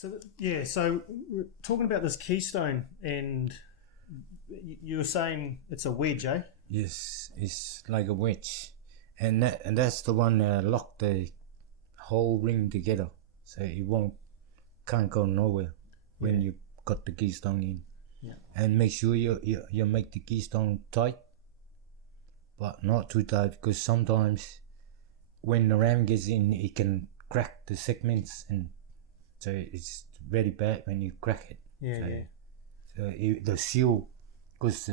So we're talking about this keystone, and you were saying it's a wedge, eh? Yes, it's like a wedge, and that's the one that lock the whole ring together, so it can't go nowhere when you got the keystone in. Yeah. And make sure you make the keystone tight, but not too tight, because sometimes when the ram gets in, it can crack the segments, and so it's very bad when you crack it. So the seal, because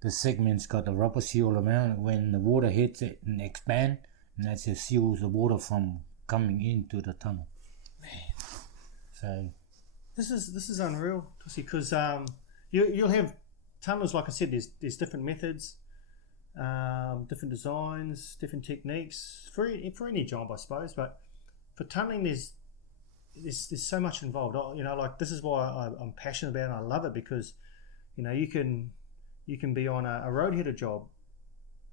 the segments got a rubber seal around, when the water hits it and expand, and that just seals the water from coming into the tunnel. Man, so this is unreal, because you'll have tunnels, like I said. There's different methods, different designs, different techniques for any job, I suppose. But for tunneling, there's so much involved. Like, this is why I'm passionate about it, and I love it, because you can be on a roadheader job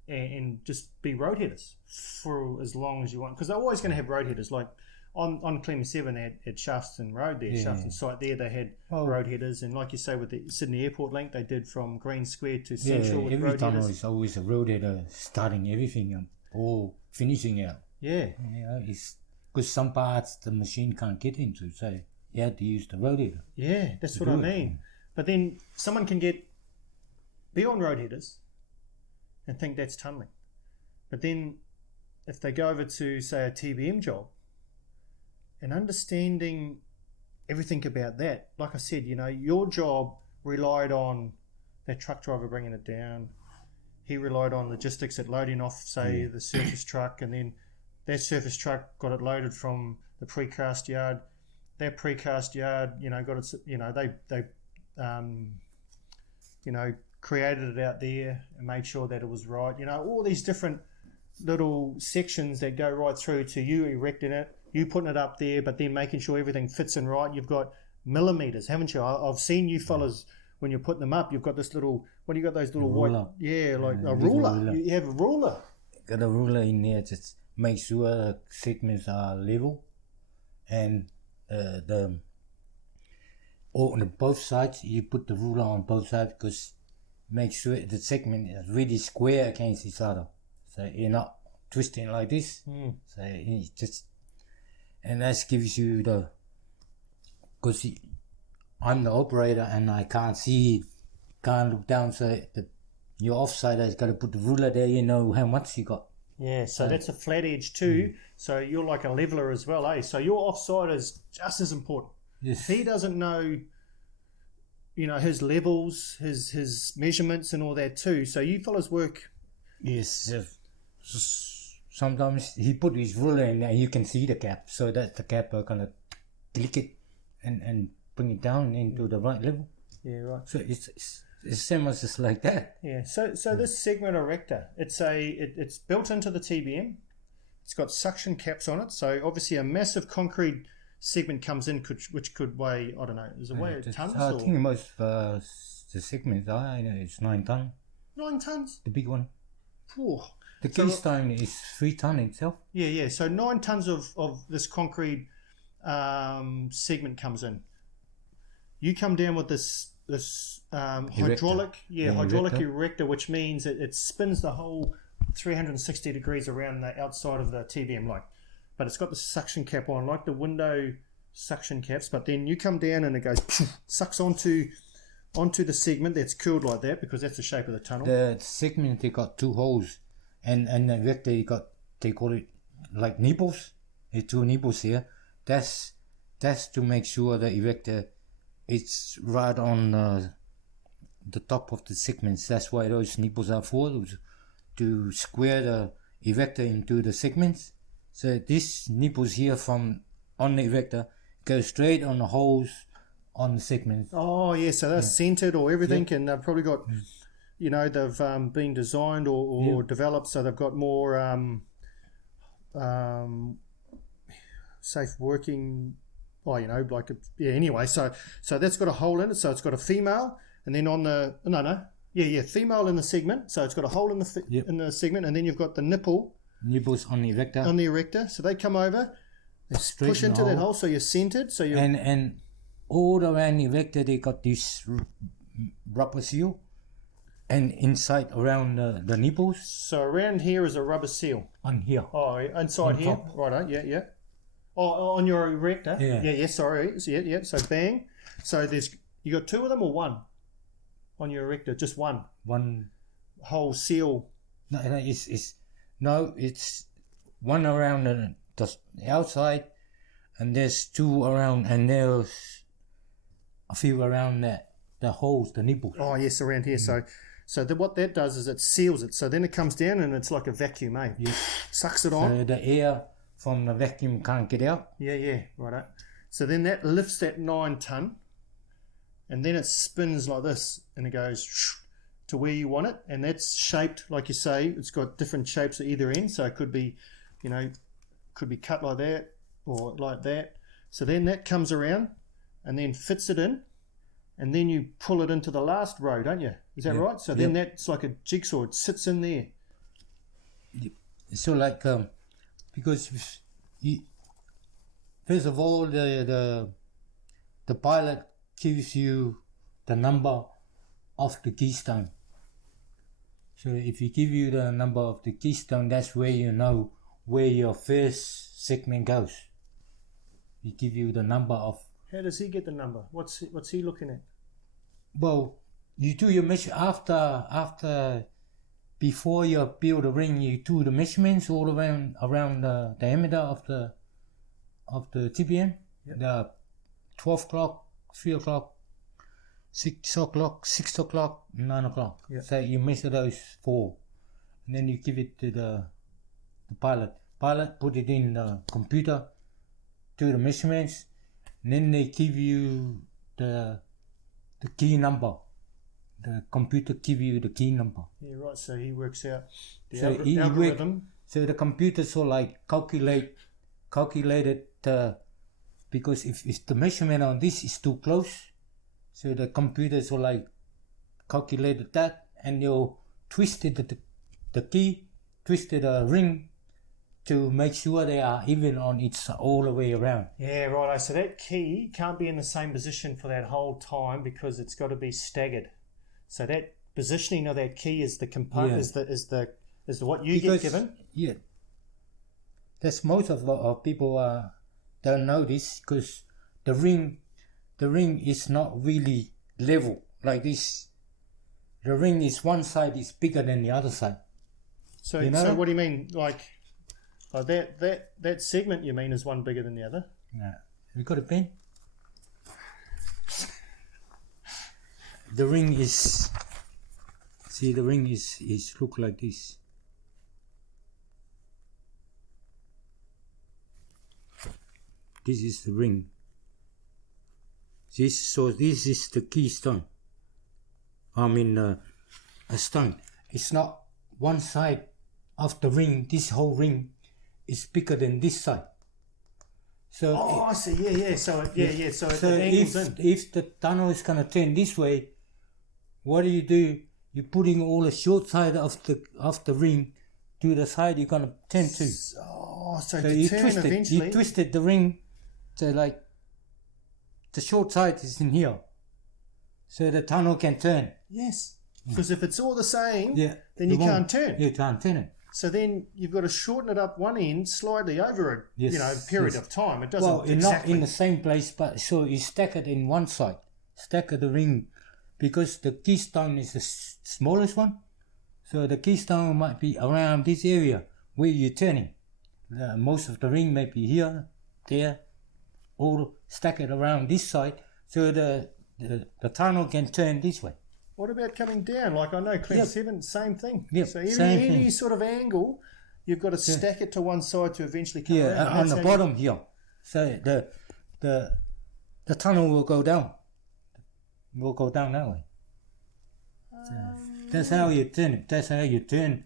and just be roadheaders for as long as you want, because they're always going to have roadheaders. Like on Clement 7, they had Shafton Road there, Shafton site there, they had roadheaders, and like you say, with the Sydney Airport link, they did from Green Square to Central with every roadheaders. tunnel is always a roadheader starting everything up or finishing out. It's because some parts the machine can't get into, so you have to use the roadheader. Yeah, that's what I mean. But then someone can be on roadheaders and think that's tunneling. But then if they go over to, say, a TBM job, and understanding everything about that, like I said, your job relied on that truck driver bringing it down. He relied on logistics at loading off, say, the surface truck, and then that surface truck got it loaded from the precast yard. That precast yard, got it, they created it out there and made sure that it was right. All these different little sections that go right through to you erecting it, you putting it up there, but then making sure everything fits in right. You've got millimeters, haven't you? I've seen you fellas, when you're putting them up, you've got this little, what do you got, those little white, like a ruler. You have a ruler. Got a ruler in there, just make sure the segments are level, and on both sides, you put the ruler on both sides, because make sure the segment is really square against each other, so you're not twisting like this. So you just, and that gives you because I'm the operator and I can't look down, so your offsider has got to put the ruler there, how much you got. Yeah, so that's a flat edge too. So you're like a leveler as well, eh? So your offside is just as important. Yes. If he doesn't know, his levels, his measurements and all that too. So you fellas work. Yes. Sometimes he put his ruler in there, you can see the gap, so that the gap are gonna click it and bring it down into the right level. Yeah, right. So it's same as just like that. Yeah. So this segment erector, it's built into the TBM. It's got suction caps on it. So obviously a massive concrete segment comes in, which could weigh, I don't know, is it weigh tons? I think most the segments it's 9 ton. 9 tons. The big one. Whew. The keystone is 3 ton itself. Yeah. So 9 tons of this concrete segment comes in. You come down with this hydraulic erector, which means it spins the whole 360 degrees around the outside of the TBM, but it's got the suction cap on, like the window suction caps. But then you come down and it goes sucks onto the segment that's curled like that, because that's the shape of the tunnel. The segment, they got 2 holes, and the erector they call it like nipples. There's 2 nipples here. That's to make sure the erector it's right on the top of the segments. That's why those nipples are for, to square the erector into the segments. So these nipples here from on the erector go straight on the holes on the segments. Oh yeah, so they're centered or everything, and they've probably got, they've been designed or developed, so they've got more safe working. Anyway, so that's got a hole in it. So it's got a female, and then on the female in the segment. So it's got a hole in the segment, and then you've got the nipples on the erector. So they come over. Push into that hole so you're centered. So you're and all around the erector they got this rubber seal, and inside around the nipples. So around here is a rubber seal. On here. Oh, inside here. Top. Right. Yeah. Oh, on your erector. Yeah. Sorry. Yeah. So bang. So you got two of them or one on your erector? Just one. One whole seal. No, it's one around the outside, and there's two around, and there's a few around the holes, the nipples. Oh yes, around here. So what that does is it seals it. So then it comes down and it's like a vacuum, eh? Yeah. Sucks it on. So the air from the vacuum can't get out. Yeah, right. So then that lifts that 9 ton, and then it spins like this, and it goes to where you want it, and that's shaped like you say. It's got different shapes at either end, so it could be, could be cut like that or like that. So then that comes around, and then fits it in, and then you pull it into the last row, don't you? Is that right? So then that's like a jigsaw. It sits in there. So like because first of all the pilot gives you the number of the keystone. So if he give you the number of the keystone, that's where you know where your first segment goes. He give you the number of. How does he get the number? What's he looking at? Well, you do your measure after before you build a ring. You do the measurements all around the diameter of the TPM. Yep. The 12 o'clock, 3 o'clock, 6 o'clock, 6 o'clock, 9 o'clock. Yep. So you measure those 4, and then you give it to the pilot. Pilot put it in the computer, do the measurements, and then they give you the key number. The computer give you the key number. Yeah, right. So he works out the he algorithm. So the computer so like calculated because if the measurement on this is too close, so the computer so like calculated that, and you twisted the key, twisted a ring to make sure they are even on each all the way around. Yeah, right. So that key can't be in the same position for that whole time because it's got to be staggered. So that positioning of that key is the component is the what you get given. Yeah, that's most of people don't know this because the ring is not really level like this. The ring is one side is bigger than the other side. So so what do you mean like that segment you mean is one bigger than the other? Yeah. Have you got a pen? The ring is look like this. This is the ring. This is the keystone. I mean a stone. It's not one side of the ring. This whole ring is bigger than this side. So I see. Yeah. So So if the tunnel is gonna turn this way, what do? You're putting all the short side of the ring to the side you're gonna turn to. So to turn eventually. You twisted the ring, so like the short side is in here, so the tunnel can turn. Yes, because if it's all the same, then you won't. can't turn. You can't turn it. So then you've got to shorten it up one end slightly over a period of time. It doesn't not in the same place, but so you stack it in one side, stack the ring, because the keystone is the smallest one. So the keystone might be around this area where you're turning. Most of the ring may be here, there, all stack it around this side, so the tunnel can turn this way. What about coming down? Like I know Clem 7, same thing. Yep, so any sort of angle, you've got to stack it to one side to eventually come around. On the bottom here. So the tunnel will go down. Will go down that way. So that's how you turn it. That's how you turn.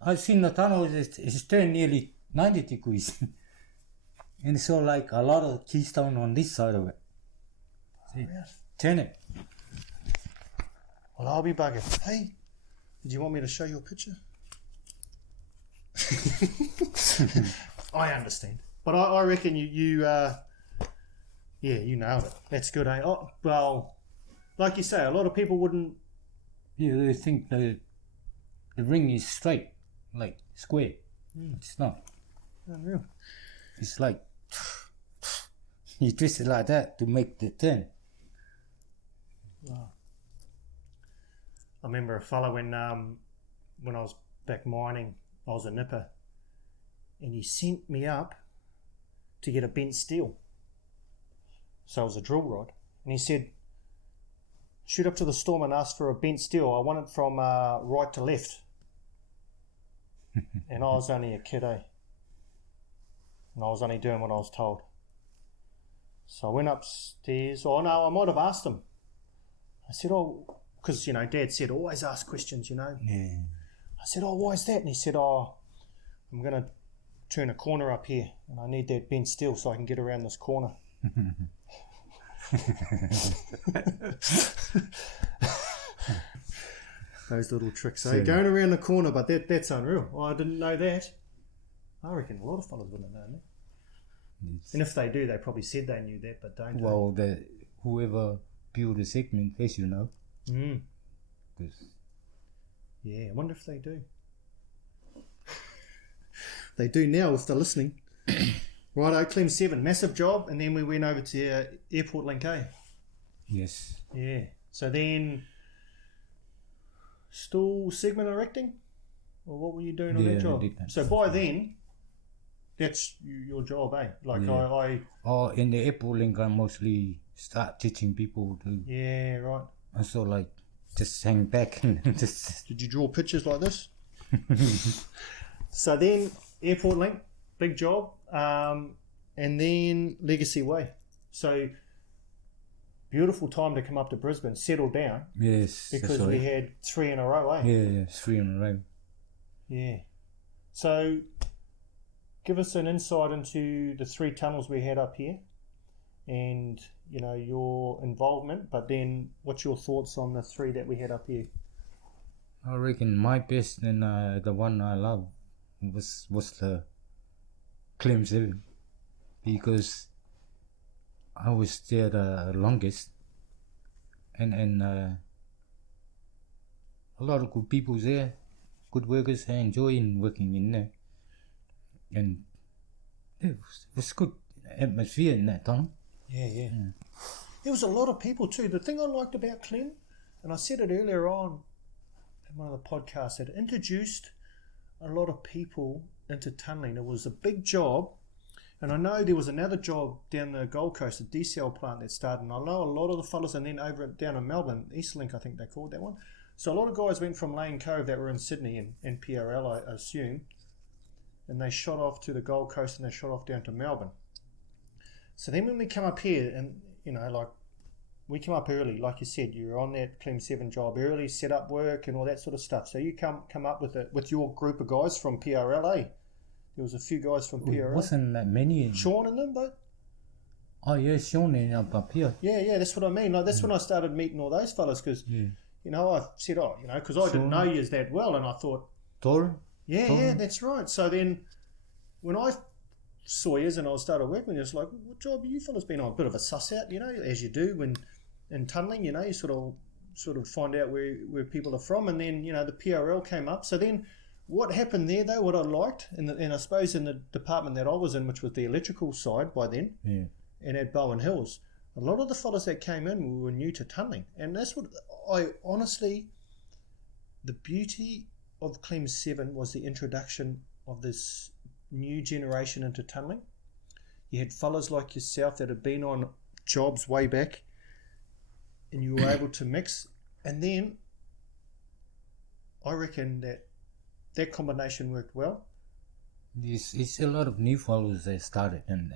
I've seen the tunnel is turned nearly 90 degrees. And so like a lot of keystone on this side of it. See, turn it. Well, I'll be buggered. Hey, did you want me to show you a picture? I understand. But I reckon you nailed it. That's good, eh? Oh, well, like you say, a lot of people wouldn't. Yeah, they think the ring is straight, like square. It's not. Unreal. It's like you twist it like that to make the turn. Wow. I remember a fella when I was back mining, I was a nipper, and he sent me up to get a bent steel. So it was a drill rod, and he said, shoot up to the storm and ask for a bent steel. I want it from right to left. And I was only a kid, eh? And I was only doing what I was told. So I went upstairs. Oh no, I might have asked him. I said, oh, because Dad said always ask questions, Yeah. I said, oh, why is that? And he said, oh, I'm going to turn a corner up here, and I need that bent steel so I can get around this corner. Those little tricks, eh? Going around the corner, but that's unreal. Oh, I didn't know that. I reckon a lot of fellas wouldn't have known that. And if they do, they probably said they knew that, but don't. Well, whoever built the segment, they should know. Yeah, I wonder if they do. They do now if they're listening. Righto, Clem 7, massive job, and then we went over to Airport Link, eh? Yes. Yeah. So then, still segment erecting? Or what were you doing on that job? So by then, that's your job, eh? Like I Oh, in the airport link, I mostly start teaching people to. Yeah, right. And so like just hang back and just. Did you draw pictures like this? So then Airport Link, big job, and then Legacy Way. So beautiful time to come up to Brisbane, settle down. Yes, because we had 3 in a row, eh? Yeah, 3 in a row. Yeah. So give us an insight into the 3 tunnels we had up here, and your involvement. But then, what's your thoughts on the 3 that we had up here? I reckon my best and the one I love was the Clem 7, because I was there the longest, and a lot of good people there, good workers. I enjoying working in there, and it was good atmosphere in that tunnel. Yeah. There was a lot of people too. The thing I liked about Clem, and I said it earlier on in one of the podcasts, it introduced a lot of people into tunnelling. It was a big job, and I know there was another job down the Gold Coast, a desal plant that started, and I know a lot of the fellas, and then down in Melbourne, Eastlink I think they called that one. So a lot of guys went from Lane Cove that were in Sydney and PRL, I assume, and they shot off to the Gold Coast and they shot off down to Melbourne. So then when we come up here, and we come up early, like you said, you're on that Clem 7 job early, set up work and all that sort of stuff. So you come up with your group of guys from PRL, eh? There was a few guys from PRL. Wasn't that many? Sean and them, but. Oh yeah, Sean and up here. Yeah, that's what I mean. Like that's when I started meeting all those fellas, because I said, because I didn't know you that well, and I thought, Tor? Yeah, that's right. So then when I saw you and I started working with you, it's like, what job have you fellas been on? A bit of a suss out, as you do when in tunnelling, you sort of find out where people are from, and then the PRL came up. So then what happened there though, what I liked, and I suppose in the department that I was in, which was the electrical side by then, and at Bowen Hills, a lot of the fellas that came in were new to tunnelling, and that's what I honestly, the beauty of Clem 7 was the introduction of this new generation into tunnelling. You had fellas like yourself that had been on jobs way back, and you were able to mix, and then I reckon that combination worked well. It's a lot of new followers that started in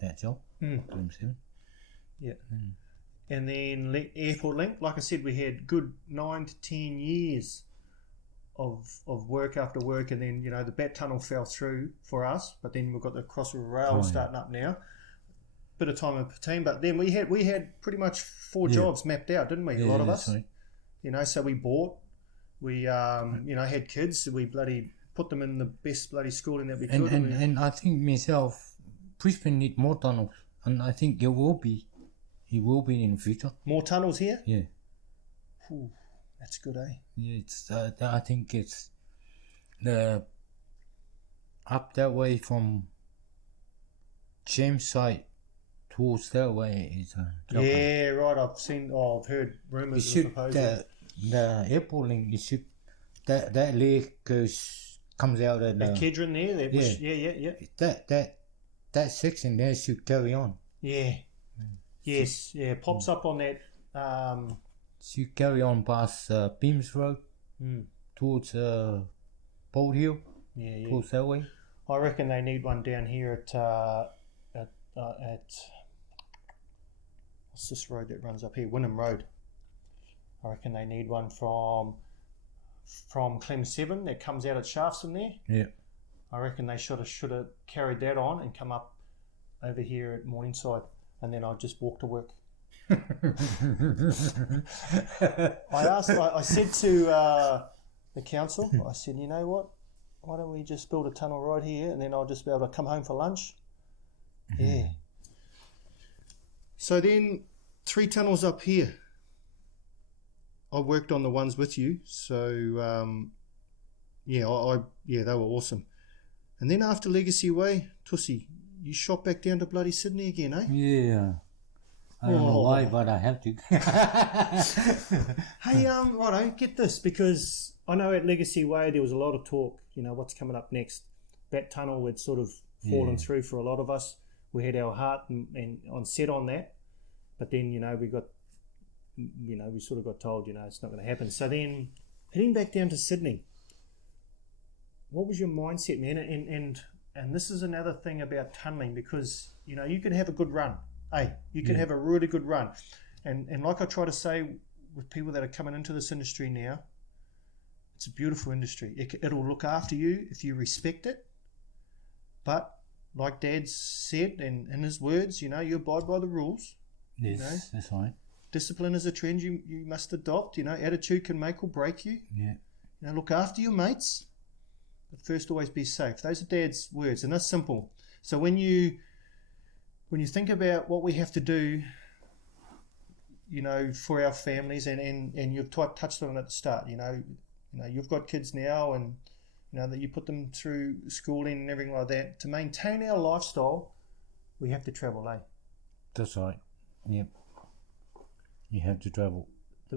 that job. Clem 7. Yeah. And then Airport Link, like I said, we had good 9 to 10 years of work after work, and then the Bat Tunnel fell through for us, but then we've got the Cross River Rail starting up now. Bit of time in between, but then we had pretty much 4 jobs mapped out, didn't we? A lot of us, right. So we bought, we had kids, so we bloody put them in the best bloody schooling that we could. And I think myself, Brisbane need more tunnels, and I think it will be in the future. More tunnels here? Yeah. Ooh, that's good, eh? Yeah, it's. I think it's the up that way from James side towards that way is. Yeah, right. I've heard rumours. You should the airport link. You should that lake comes out at at Kedron there. That section there should carry on. Yeah. Yes. Yeah. Pops up on that. Should carry on past Beams Road towards Bold Hill. Yeah. Towards that way. I reckon they need one down here at what's this road that runs up here? Wynnum Road. I reckon they need one from Clem 7 that comes out at Shafton there. Yeah. I reckon they should have carried that on and come up over here at Morningside, and then I'd just walk to work. I said to the council, I said, you know what? Why don't we just build a tunnel right here, and then I'll just be able to come home for lunch. Yeah. So then 3 tunnels up here. I worked on the ones with you, so they were awesome. And then after Legacy Way, Tusi, you shot back down to bloody Sydney again, eh? Yeah. I don't know why, but I have to. Hey, righto, get this, because I know at Legacy Way there was a lot of talk, what's coming up next. That tunnel had sort of fallen through for a lot of us. We had our heart and on set on that, but then, we sort of got told, it's not going to happen. So then, heading back down to Sydney, what was your mindset, man? And this is another thing about tunnelling, because, you can have a good run. Hey, you can have a really good run. And like I try to say with people that are coming into this industry now, it's a beautiful industry. It'll look after you if you respect it. But like Dad said, and in his words, you abide by the rules. Yes, that's right. Discipline is a trend you must adopt. Attitude can make or break you. Yeah. Look after your mates. But first, always be safe. Those are Dad's words, and that's simple. So when you think about what we have to do, for our families, and you've touched on it at the start, you've got kids now, and that you put them through schooling and everything like that. To maintain our lifestyle, we have to travel, eh? That's right. Yep. You have to travel.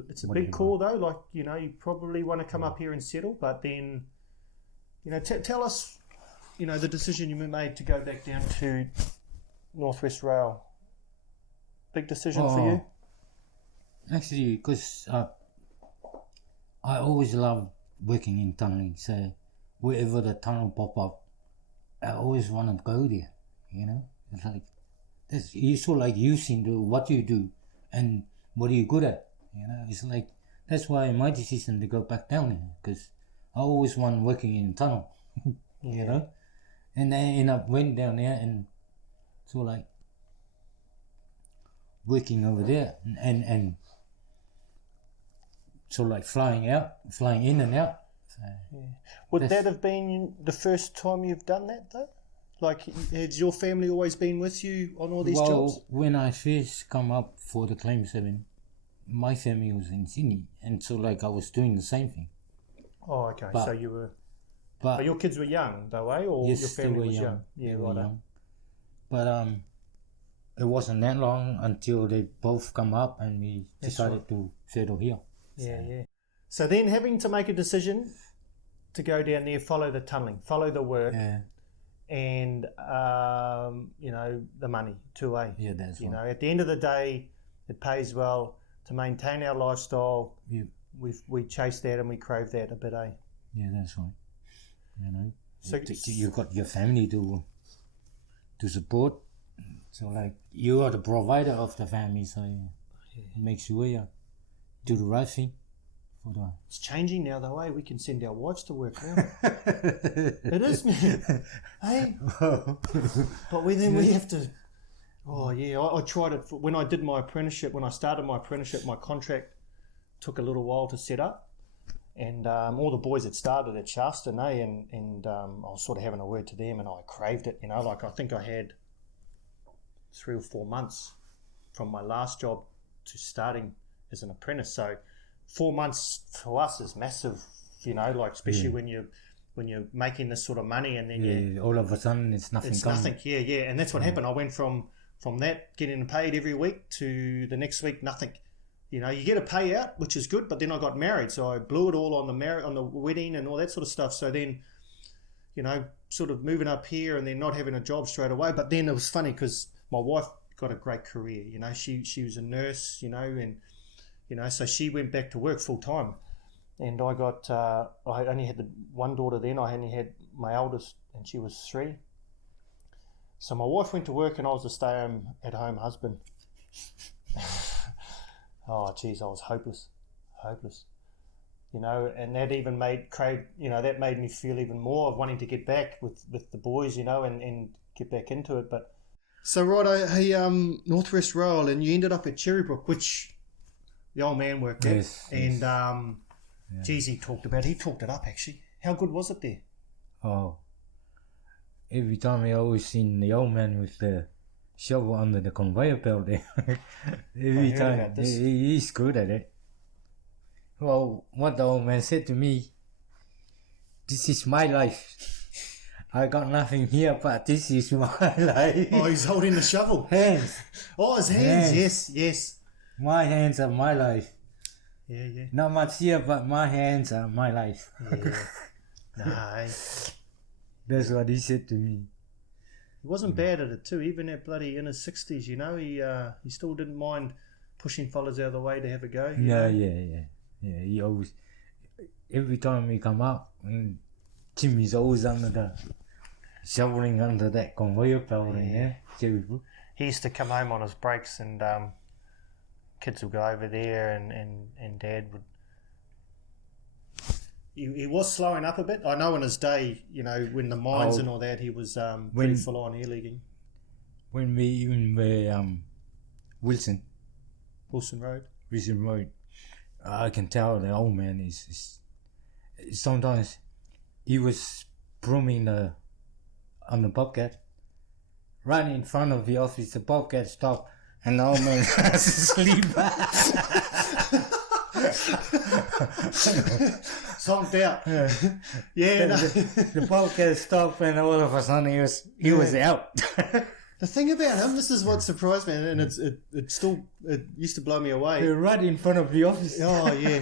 It's a big call, though. Like, you probably want to come up here and settle, but then, tell us, the decision you made to go back down to Northwest Rail. Big decision for you? Actually, because I always love working in tunnelling, so wherever the tunnel pop up, I always want to go there, It's like, you sort of like using what you do and what are you good at, It's like, that's why my decision to go back down here, because I always want working in tunnel, And I went down there and so like working over there and so like flying in and out. So would that have been the first time you've done that though? Like, has your family always been with you on all these jobs? When I first come up for the Claim 7, my family was in Sydney, and so like I was doing the same thing. Oh, okay. So you were... But your kids were young though, eh? Or yes, your family was young? Yeah, right. But it wasn't that long until they both come up and we decided to settle here. Yeah. So then having to make a decision to go down there, follow the tunnelling, follow the work, and the money too, eh? Yeah, that's right. At the end of the day, it pays well to maintain our lifestyle. Yeah. We chase that and we crave that a bit, eh? Yeah, that's right. So you've got your family to support. So like you are the provider of the family, so make sure you do the right thing. It's changing now though, eh? We can send our wives to work now. It is, man. Hey? But we have to... Oh yeah, I tried it when I did my apprenticeship. When I started my apprenticeship, my contract took a little while to set up. And all the boys had started at Shafton, and I was sort of having a word to them, and I craved it, like I think I had 3 or 4 months from my last job to starting as an apprentice. So 4 months for us is massive, like especially when you're making this sort of money, and then all of a sudden it's nothing. It's nothing. Yeah, and that's what happened. I went from that getting paid every week to the next week nothing. You get a payout, which is good, but then I got married, so I blew it all on the wedding and all that sort of stuff. So then, sort of moving up here and then not having a job straight away. But then it was funny because my wife got a great career. She was a nurse. And so she went back to work full time, and I only had the one daughter then. I only had my eldest, and she was 3. So my wife went to work, and I was a stay-at-home husband. Oh, geez, I was hopeless. And that even made me feel even more of wanting to get back with the boys, and get back into it. But so right, Northwest Rail, and you ended up at Cherrybrook, which the old man worked at, and geez, he talked it up actually. How good was it there? Oh, every time I always seen the old man with the shovel under the conveyor belt there. Every time he's good at it. Well, what the old man said to me, this is my life. I got nothing here, but this is my life. Oh, he's holding the shovel. Hands. Oh, his hands. Yes. My hands are my life. Yeah. Not much here, but my hands are my life. Yeah. Nah. That's what he said to me. He wasn't bad at it too. Even at bloody in his 60s, he still didn't mind pushing fellas out of the way to have a go. Yeah. He always, every time we come up, Jimmy's always under the shoveling under that conveyor belt in there. He used to come home on his breaks, and kids would go over there, and Dad would. He was slowing up a bit. I know in his day, when the mines and all that, he was pretty full on air-legging. When we even were Wilson Road, I can tell the old man is sometimes he was brooming on the bobcat right in front of the office. The bobcat stopped, and the old man has to sleep. Zonked out. The bobcat stopped, and all of a sudden he was out. The thing about him, this is what surprised me, and it used to blow me away. They're right in front of the office. Oh yeah,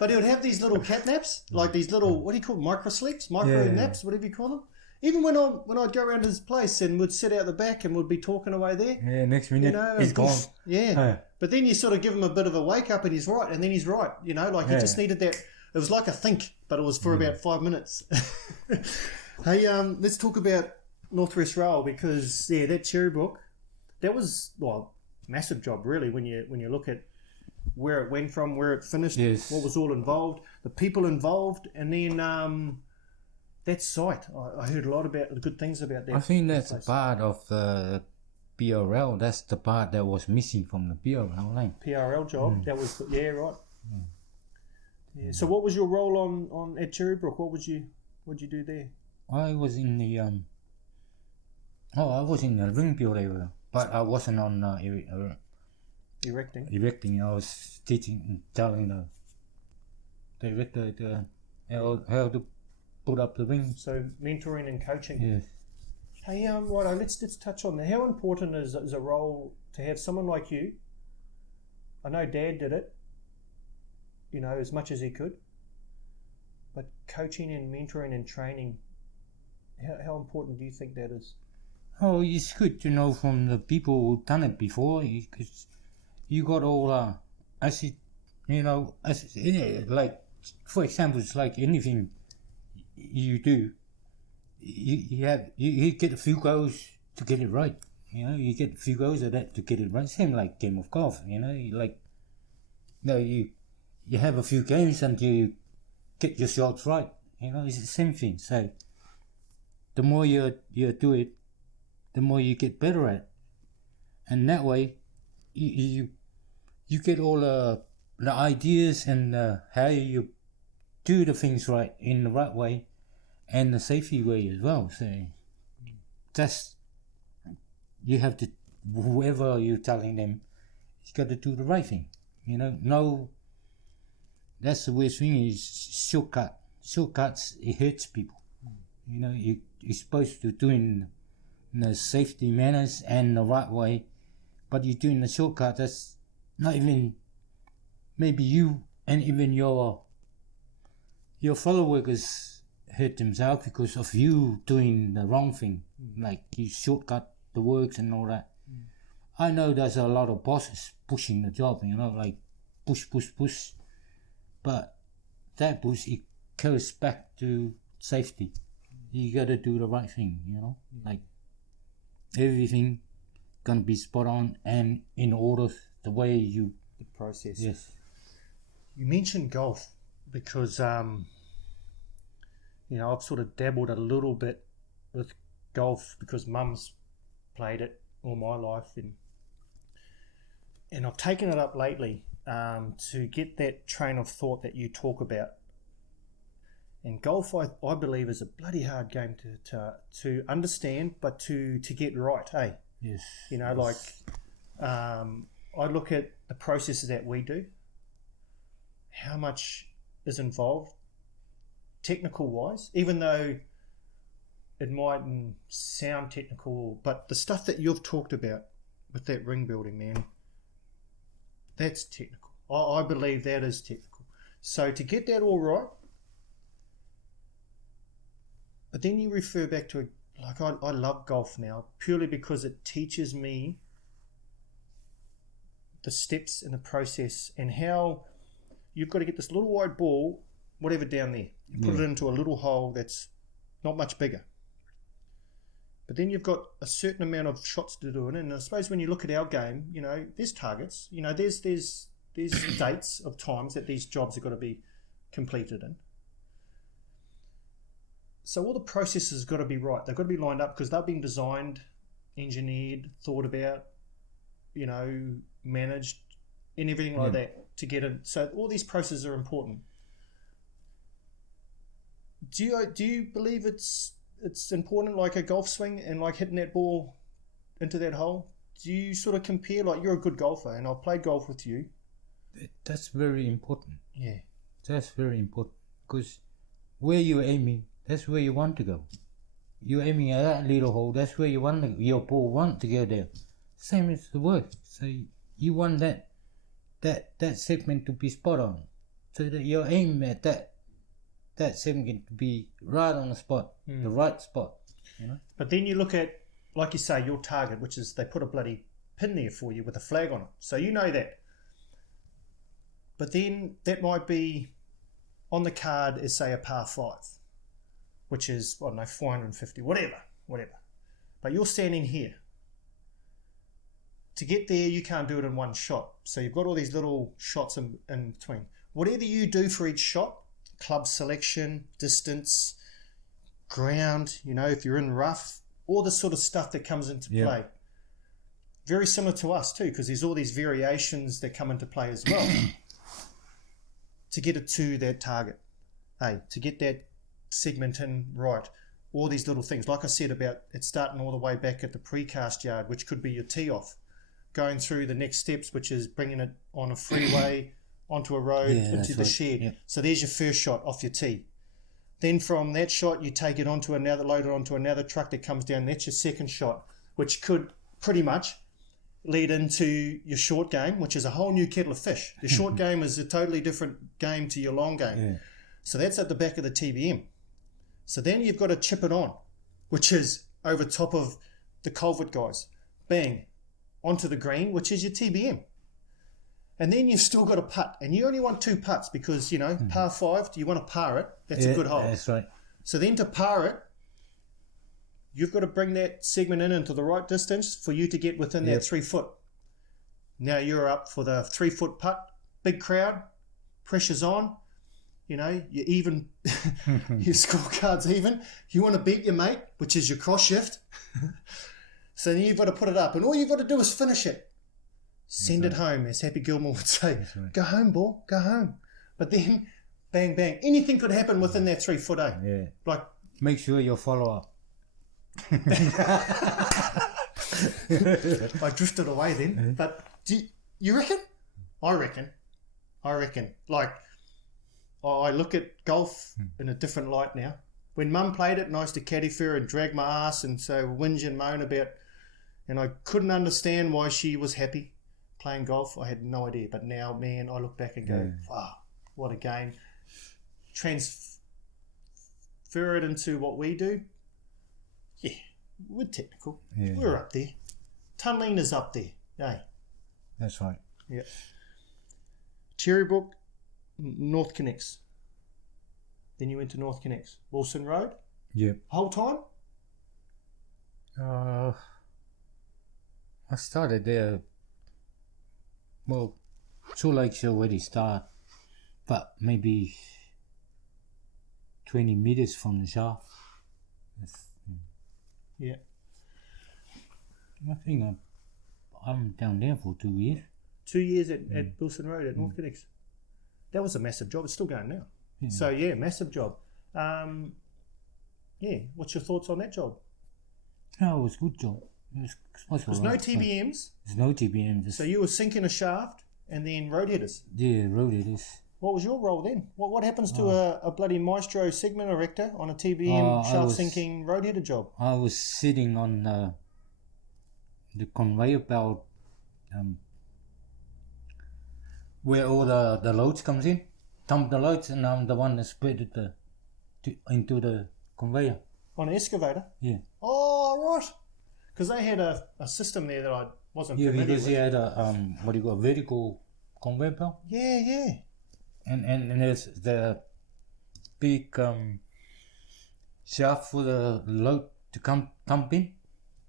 but he would have these little cat naps, like these little, what do you call them? Micro sleeps, naps, whatever you call them. Even when I'd go around his place and would sit out the back and would be talking away there. Yeah, next minute he's gone. Yeah, but then you sort of give him a bit of a wake up, and he's right, and then he's right. He just needed that. It was like a think, but it was for about 5 minutes. Hey, let's talk about Northwest Rail, because that Cherrybrook, that was massive job really when you look at where it went from, where it finished, what was all involved, the people involved, and then that site. I heard a lot about the good things about that. I think that's a part of the PRL. That's the part that was missing from the PRL line. PRL job. That was right. Yeah. So what was your role on at Cherrybrook? What'd you do there? I was in the I was in the ring build area, but I wasn't on erecting. Erecting. I was teaching, telling the director how to put up the ring. So mentoring and coaching. Yes. Hey, righto. Let's touch on that. How important is a role to have someone like you? I know Dad did it, as much as he could. But coaching and mentoring and training, how important do you think that is? Oh, it's good to know from the people who've done it before, because you got all, like, for example, it's like anything you do, you get a few goes to get it right. You get a few goes of that to get it right. Same like game of golf. You have a few games until you get your shots right. It's the same thing. So the more you do it, the more you get better at it. And that way you get all the ideas and how you do the things right in the right way and the safety way as well. So you have to whoever you're telling them, you got to do the right thing. You know, no, that's the worst thing is shortcut. Shortcuts, it hurts people. You know, you're supposed to do in the safety manners and the right way, but you're doing the shortcut. That's not even, maybe you and even your fellow workers hurt themselves because of you doing the wrong thing. Like you shortcut the works and all that. I know there's a lot of bosses pushing the job, you know, like push, but that push, it goes back to safety. You gotta do the right thing, you know, like everything gonna be spot on and in order the way you... The process. Yes. You mentioned golf because, you know, I've sort of dabbled a little bit with golf because Mum's played it all my life, and I've taken it up lately to get that train of thought that you talk about. And golf, I believe, is a bloody hard game to understand, but to get right, eh? Yes. You know, like I look at the processes that we do, how much is involved technical-wise, even though it mightn't sound technical, but the stuff that you've talked about with that ring building, man, that's technical. I believe that is technical. So to get that all right, but then you refer back to, like, I love golf now purely because it teaches me the steps in the process and how you've got to get this little wide ball, whatever, down there. You put it into a little hole that's not much bigger. But then you've got a certain amount of shots to do it. And I suppose when you look at our game, you know, there's targets. You know, there's dates of times that these jobs have got to be completed in. So all the processes have got to be right. They've got to be lined up because they've been designed, engineered, thought about, you know, managed, and everything like that to get it. So all these processes are important. Do you believe it's important, like a golf swing and like hitting that ball into that hole? Do you sort of compare, like, you're a good golfer and I've played golf with you? That's very important. Yeah. That's very important because where you're aiming, that's where you want to go. You're aiming at that little hole, that's where your ball want to go there. Same as the work. So you want that segment to be spot on, so that your aim at that segment to be right on the spot, the right spot. You know. But then you look at, like you say, your target, which is they put a bloody pin there for you with a flag on it, so you know that. But then that might be on the card as, say, a par 5, which is, I don't know, 450, whatever. But you're standing here. To get there, you can't do it in one shot. So you've got all these little shots in between. Whatever you do for each shot, club selection, distance, ground, you know, if you're in rough, all the sort of stuff that comes into play. Very similar to us too, because there's all these variations that come into play as well to get it to that target. Hey, to get that segment in right. All these little things, like I said about it starting all the way back at the precast yard, which could be your tee off, going through the next steps, which is bringing it on a freeway, onto a road, into the shed. Yeah. So there's your first shot off your tee. Then from that shot, you take it onto another, load it onto another truck that comes down. That's your second shot, which could pretty much lead into your short game, which is a whole new kettle of fish. The short game is a totally different game to your long game. Yeah. So that's at the back of the TBM. So then you've got to chip it on, which is over top of the culvert guys. Bang, onto the green, which is your TBM. And then you've still got a putt, and you only want 2 putts because, you know, par 5, do you want to par it? That's a good hole. That's right. So then to par it, you've got to bring that segment in into the right distance for you to get within that 3 foot. Now you're up for the 3 foot putt, big crowd, pressure's on, you know, you're even, your scorecard's even. You want to beat your mate, which is your cross shift. So then you've got to put it up, and all you've got to do is finish it. Send it home, as Happy Gilmore would say. Right. Go home, ball, go home. But then, bang, bang. Anything could happen within that 3 foot, eh? Yeah. Like, make sure you follow up. I drifted away then. But you reckon? I reckon. Like, I look at golf in a different light now. When Mum played it, and I used to caddy for her and drag my ass and so whinge and moan about, and I couldn't understand why she was happy playing golf. I had no idea. But now, man, I look back and go, wow, what a game. Transfer it into what we do. Yeah, we're technical. Yeah. We're up there. Tunneling is up there. Hey. That's right. Yeah. Cherrybrook, North Connects. Then you went to North Connects. Wilson Road? Yep. Whole time? I started there. Well, 2 lakes already start, but maybe 20 meters from the shaft. Yeah. I think I'm down there for 2 years. 2 years at Wilson Road at North Connects. That was a massive job. It's still going now. Yeah. So, yeah, massive job. Yeah, what's your thoughts on that job? No, it was a good job. There's no TBMs. There's no TBMs. So you were sinking a shaft and then road headers. Yeah, road headers. What was your role then? What happens to a bloody maestro segment erector on a TBM shaft sinking road header job? I was sitting on the conveyor belt where all the loads comes in. Dump the loads, and I'm the one that spread it into the conveyor. On an excavator? Yeah. Oh, right. Because they had a system there that I wasn't familiar with. Yeah, because you had a vertical conveyor belt. Yeah. And there's the big shaft for the load to dump in,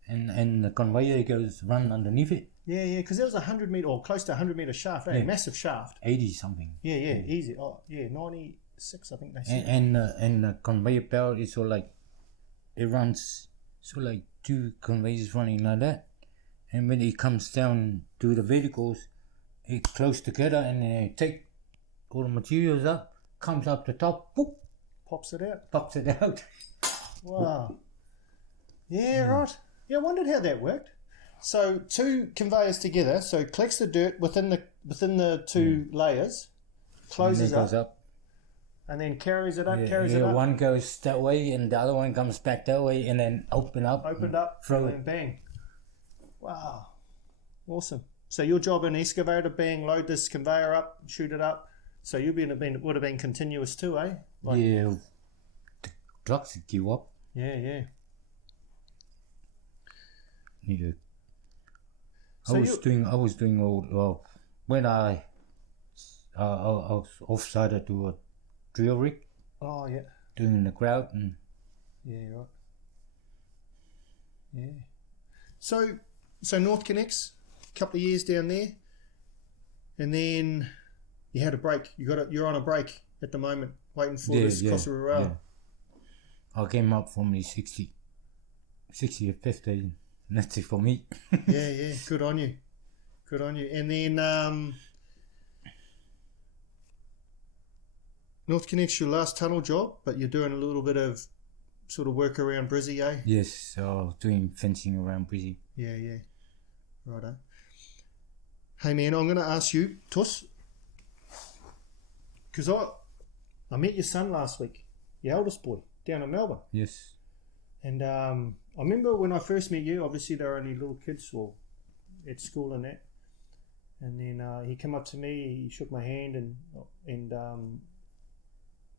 and the conveyor goes run underneath it. Yeah, because there was 100 metre or close to 100 metre shaft, massive shaft. 80 something. Yeah, easy. Oh, yeah, 96, I think they said. And the conveyor belt is sort of like, it runs so like 2 conveyors running like that, and when it comes down to the verticals, it close together, and then they take all the materials up, comes up the top, boop, pops it out. Wow. Yeah, right. Yeah, I wondered how that worked. So 2 conveyors together, so collects the dirt within the 2 layers, closes up, and then carries it up. One goes that way, and the other one comes back that way, and then opened up, throw it, and bang. Wow, awesome. So your job in excavator, bang, load this conveyor up, shoot it up. So you would have been continuous too, eh? Like, yeah, the trucks would give up. Yeah. Yeah. I was doing all when I was offside to do a drill rig. Oh yeah. Doing the crowd and. Yeah, right. Yeah. So North Connects, a couple of years down there, and then you had a break. You're on a break at the moment, waiting for this Costa Rural. Yeah. I came up from the 60 or 50. That's it for me. Yeah. Good on you. And then North Connect's your last tunnel job, but you're doing a little bit of sort of work around Brizzy, eh? Yes, so doing fencing around Brizzy. Yeah. Righto. Hey man, I'm going to ask you, Tus, because I met your son last week, your eldest boy, down in Melbourne. Yes. And I remember when I first met you, obviously they were only little kids or at school and that. And then he came up to me, he shook my hand and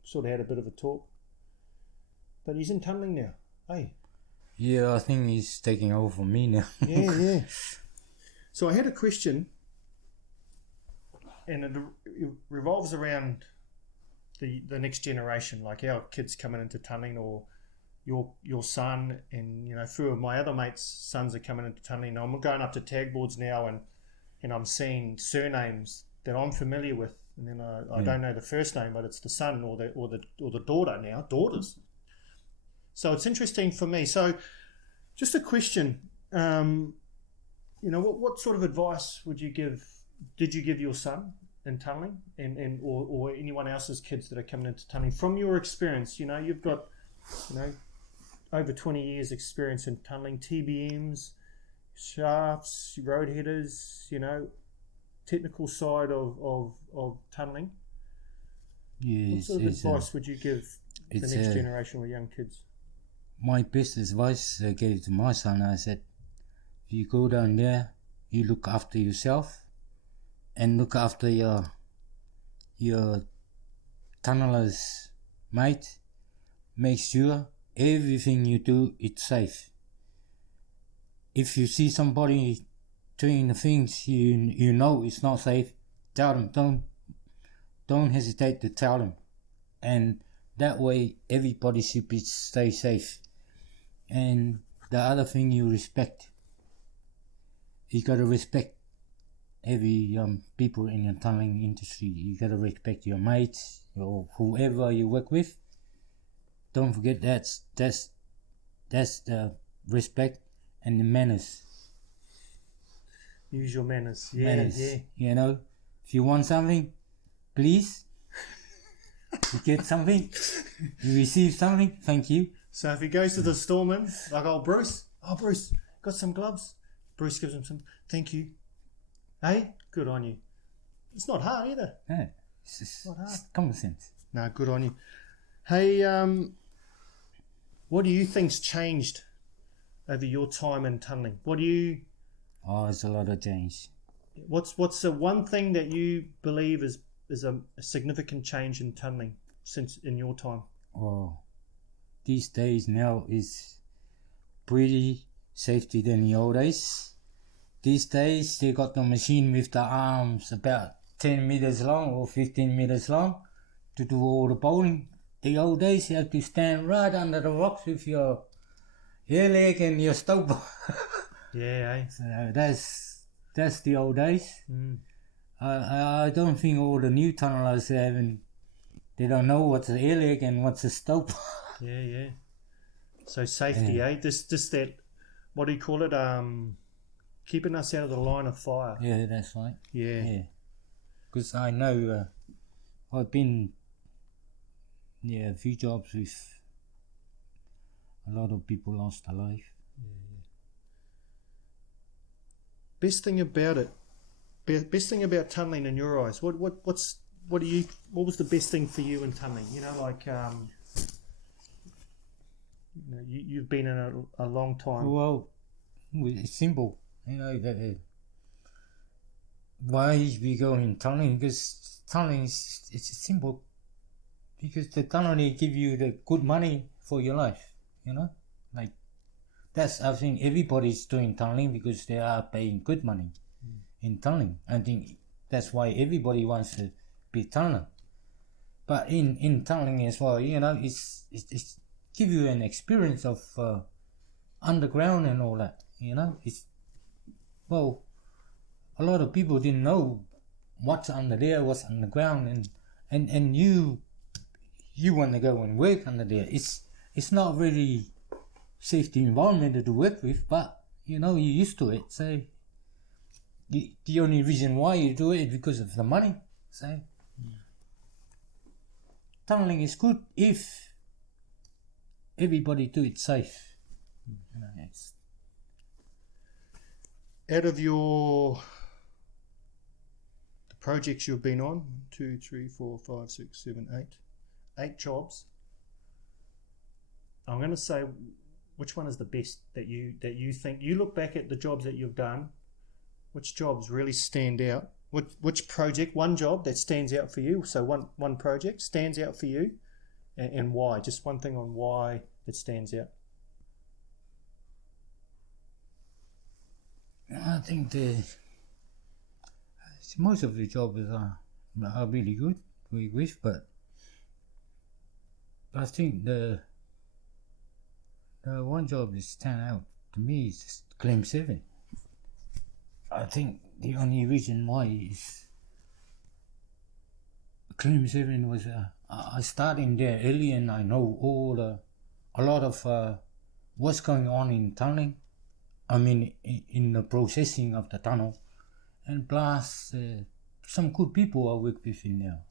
sort of had a bit of a talk. But he's in tunnelling now, hey? Yeah, I think he's taking over from me now. Yeah. So I had a question, and it revolves around the next generation, like our kids coming into tunnelling, or your son, and a few of my other mates' sons are coming into tunnelling. I'm going up to tag boards now, and I'm seeing surnames that I'm familiar with, and then I don't know the first name, but it's the son or the daughter now, daughters. So it's interesting for me. So just a question, what sort of advice would you give? Did you give your son in tunnelling, and or anyone else's kids that are coming into tunnelling from your experience? You've got over 20 years experience in tunnelling, TBMs, shafts, road headers, technical side of tunnelling. Yes, What sort of advice would you give the next generation or young kids? My best advice I gave to my son, I said, if you go down there, you look after yourself and look after your tunnelers, mate. Make sure everything you do, it's safe. If you see somebody doing the things you know it's not safe, tell them. Don't hesitate to tell them. And that way everybody should stay safe. And the other thing, you respect. You gotta respect every people in the tunneling industry. You gotta respect your mates, or whoever you work with. Don't forget that's the respect and the manners. Use your manners. Manners. Yeah. If you want something, please. You get something, you receive something, thank you. So if he goes to the storeman, like, Bruce, got some gloves? Bruce gives him some, thank you. Hey, good on you. It's not hard either. No, it's just not hard. It's common sense. No, good on you. Hey, what do you think's changed over your time in tunnelling? It's a lot of change. What's the one thing that you believe is a significant change in tunnelling since in your time? Oh, these days now is pretty safety than the old days. These days they got the machine with the arms about 10 meters long or 15 meters long to do all the bowling. The old days you have to stand right under the rocks with your air leg and your stope. Yeah, eh? So that's the old days. I don't think all the new tunnelers they don't know what's an air leg and what's a stope. Yeah. So safety, eh? Just that, what do you call it? Keeping us out of the line of fire. Yeah, that's right. Yeah. Because I know I've been a few jobs with a lot of people lost their life. Yeah. Best thing about tunnelling in your eyes. What was the best thing for you in tunnelling? You've been in a long time. Well, it's simple. Why we go in tunnelling? Because tunnelling it's simple. Because the tunnel give you the good money for your life. That's, I think everybody's doing tunnelling because they are paying good money in tunnelling. I think that's why everybody wants to be tunneler. But in tunnelling as well, it's give you an experience of underground and all that. A lot of people didn't know what's under there, what's underground, and you want to go and work under there. It's not really safety environment to work with, but you're used to it. So the only reason why you do it is because of the money. So tunnelling is good if everybody do it safe. Out of the projects you've been on, 2, 3, 4, 5, 6, 7, 8 jobs, I'm going to say, which one is the best that you think? You look back at the jobs that you've done, which jobs really stand out? Which project, one job that stands out for you? So one project stands out for you, and why? Just one thing on why it stands out. I think most of the jobs are really good to work with, but I think the one job that stands out to me is Claim 7. I think the only reason why is Claim 7 was I started there early and I know a lot of what's going on in tunneling. I mean, in the processing of the tunnel, and plus some good people I work with in there.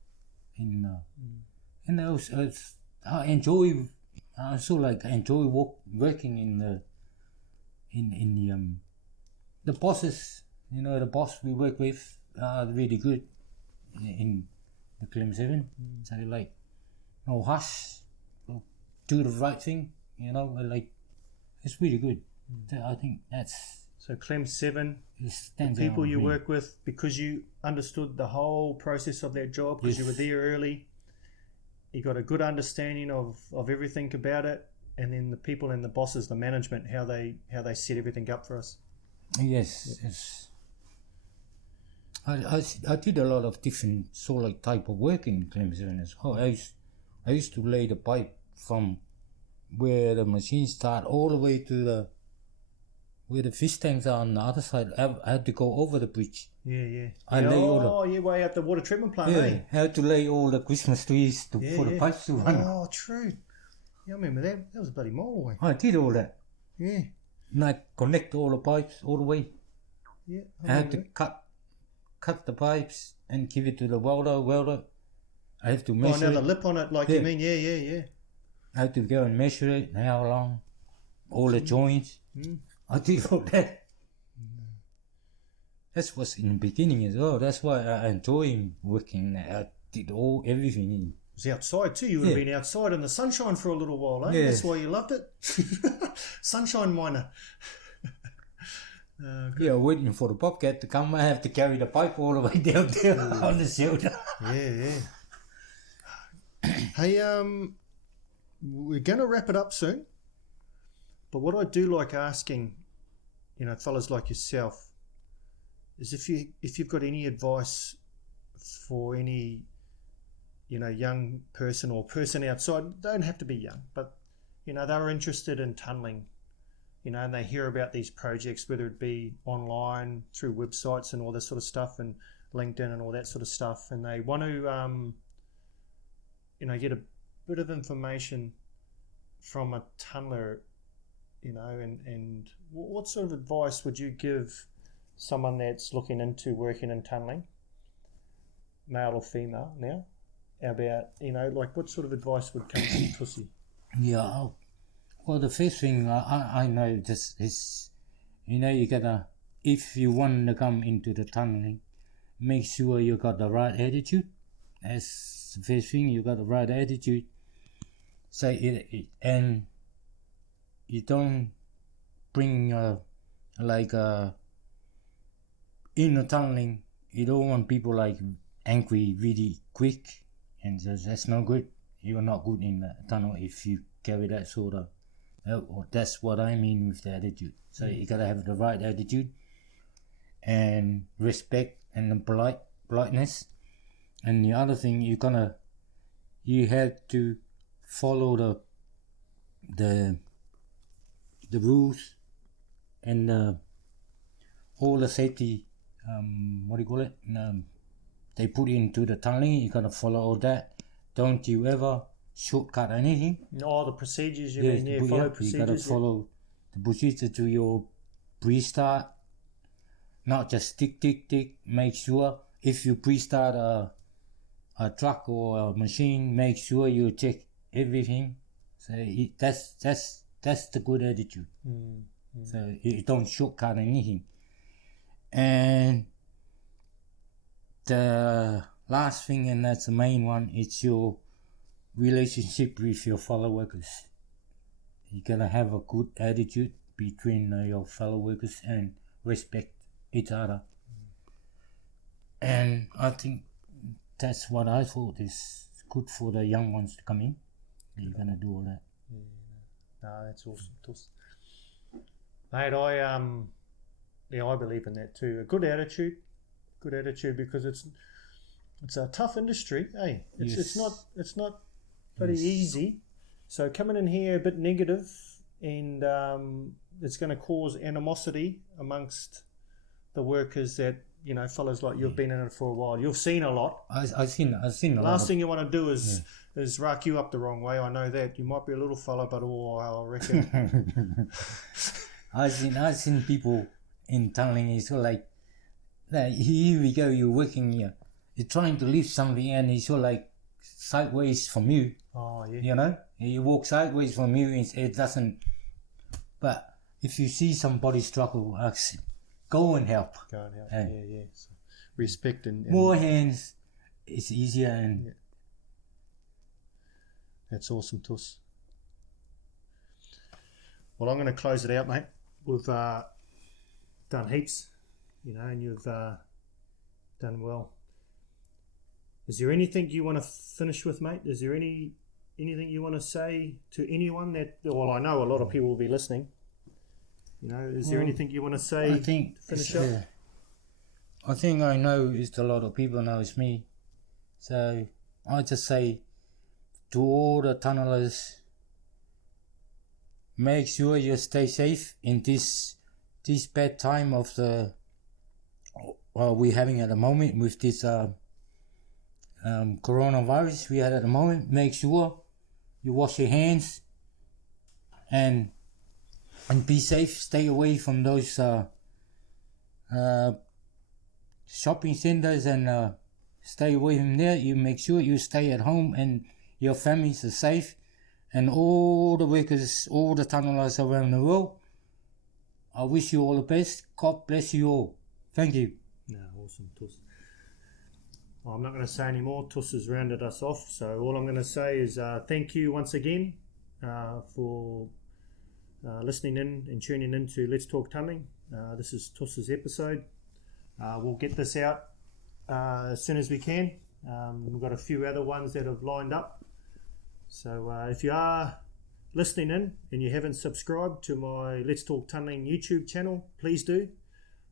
And I enjoy working in the the bosses, the boss we work with are really good in the Clem 7. So like, no hush, do the right thing, like, it's really good. So I think that's... So Clem 7, the the people you work with, because you understood the whole process of that job, because you were there early, you got a good understanding of everything about it, and then the people and the bosses, the management, how they set everything up for us. Yes. I did a lot of different sort of type of work in Clem 7 as well. I used to lay the pipe from where the machines start all the way to where the fish tanks are on the other side. I had to go over the bridge. Yeah. Way out the water treatment plant, I had to lay all the Christmas trees for the pipes to run. Oh, true. Yeah, I remember that. That was a bloody mile away. I did all that. Yeah. And I connect all the pipes all the way. Yeah. I had to cut the pipes and give it to the welder. I have to measure the lip on it, like you mean, yeah. I had to go and measure it, how long, all the joints. I did all that. That was in the beginning as well. That's why I enjoy working. I did everything. It was outside too. You would have been outside in the sunshine for a little while, eh? Yeah. That's why you loved it. Sunshine miner. Waiting for the bobcat to come. I have to carry the pipe all the way down there on the shoulder. Yeah. Hey, we're going to wrap it up soon. But what I do like asking, fellas like yourself, is if you've got any advice for any, young person or person outside, don't have to be young, but, they're interested in tunnelling, and they hear about these projects, whether it be online, through websites and all this sort of stuff, and LinkedIn and all that sort of stuff, and they want to, get a bit of information from a tunneler, and what sort of advice would you give someone that's looking into working in tunnelling, male or female now, about, like what sort of advice would come from Tusi? Yeah, well, the first thing I know this is, you gotta, if you want to come into the tunnelling, make sure you got the right attitude. That's the first thing, you got the right attitude. So and you don't bring in the tunneling, you don't want people like angry really quick, and that's no good. You're not good in the tunnel if you carry that sort of, that's what I mean with the attitude. So you gotta have the right attitude and respect and the politeness. And the other thing, you have to follow the rules and all the safety, they put into the tunneling. You gotta follow all that. Don't you ever shortcut anything. The procedures you mean, follow procedures. You gotta follow the procedure to your pre-start, not just tick. Make sure if you pre-start a truck or a machine, make sure you check everything. So that's the good attitude. So you don't shortcut anything. And the last thing, and that's the main one, it's your relationship with your fellow workers. You gotta have a good attitude between your fellow workers and respect each other. And I think that's what I thought is good for the young ones to come in. You're gonna do all that. No, that's awesome. Mate, I believe in that too. A good attitude because it's a tough industry, eh? It's not very easy. So coming in here a bit negative, and it's going to cause animosity amongst the workers that, fellas like you've been in it for a while. You've seen a lot. I've seen a lot. Last thing you want to do is rack you up the wrong way. I know that. You might be a little fella, but I reckon. I've seen people in tunneling. It's like, here we go. You're working here. You're trying to lift something, and it's all like sideways from you. Oh yeah. You walk sideways from you. It doesn't. But if you see somebody struggle, go and help. Go and help. Hey. Yeah. So respect and More hands, it's easier and that's awesome, Tus. Well, I'm going to close it out, mate. We've done heaps, and you've done well. Is there anything you want to finish with, mate? Is there anything you want to say to anyone that? Well, I know a lot of people will be listening. Is there anything you want to say? I think to finish up? I think I know it's a lot of people knows me, so I just say to all the tunnelers, make sure you stay safe in this bad time of the we're having at the moment with this coronavirus we had at the moment. Make sure you wash your hands and be safe. Stay away from those shopping centers and stay away from there. You make sure you stay at home and your families are safe. And all the workers, all the tunnelers around the world, I wish you all the best. God bless you all. Thank you. No, awesome, Tus. Well, I'm not going to say any more. Tus has rounded us off. So all I'm going to say is thank you once again for listening in and tuning in to Let's Talk Tunneling. This is Tus's episode. We'll get this out as soon as we can. We've got a few other ones that have lined up. So if you are listening in and you haven't subscribed to my Let's Talk Tunneling YouTube channel, please do.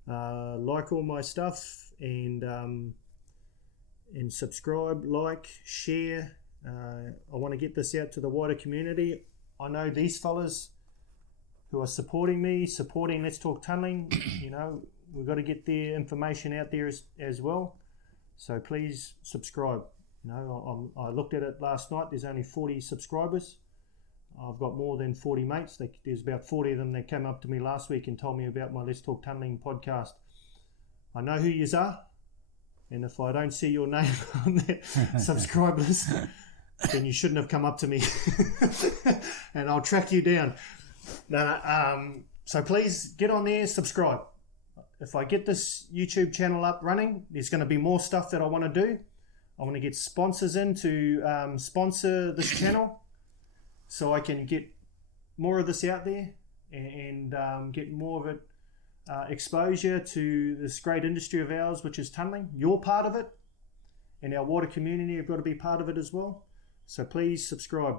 Like all my stuff and subscribe, like, share. I want to get this out to the wider community. I know these fellas who are supporting me, supporting Let's Talk Tunneling, we've got to get their information out there as well. So please subscribe. I looked at it last night. There's only 40 subscribers. I've got more than 40 mates. There's about 40 of them that came up to me last week and told me about my Let's Talk Tunneling podcast. I know who yous are, and if I don't see your name on that subscribe list, then you shouldn't have come up to me, and I'll track you down. So please get on there, subscribe. If I get this YouTube channel up running, there's going to be more stuff that I want to do. I want to get sponsors in to sponsor this channel so I can get more of this out there and get more of it exposure to this great industry of ours, which is tunneling. You're part of it, and our water community have got to be part of it as well. So please subscribe.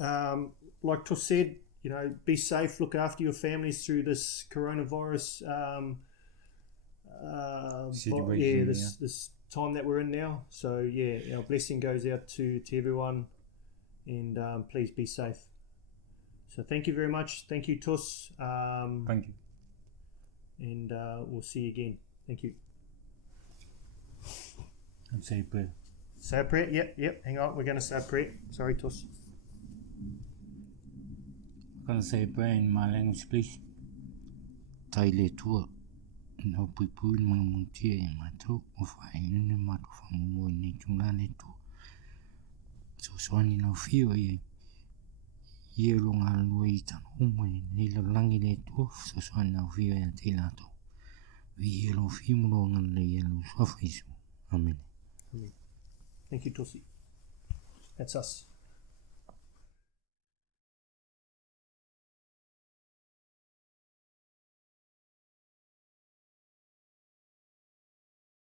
Like Tus said, be safe, look after your families through this coronavirus this time that we're in now. So our blessing goes out to everyone, and please be safe. So thank you very much. Thank you, Tus. Thank you. And we'll see you again. Thank you. And say a prayer. Say a prayer? Yep. Hang on, we're going to say a prayer. Sorry, Tus. I'm going to say a prayer in my language, please. Tai le tua. No pui mana muntia e mato o whae nune mato whamumo i nei tuna le tua. So soani nau whio i longa lua i tano homo i nei langi le tua. So soani nau whio i a te lato. Vi lo whio mo ngan le i lo swafa isu. Amen. Thank you, Tusi. That's us.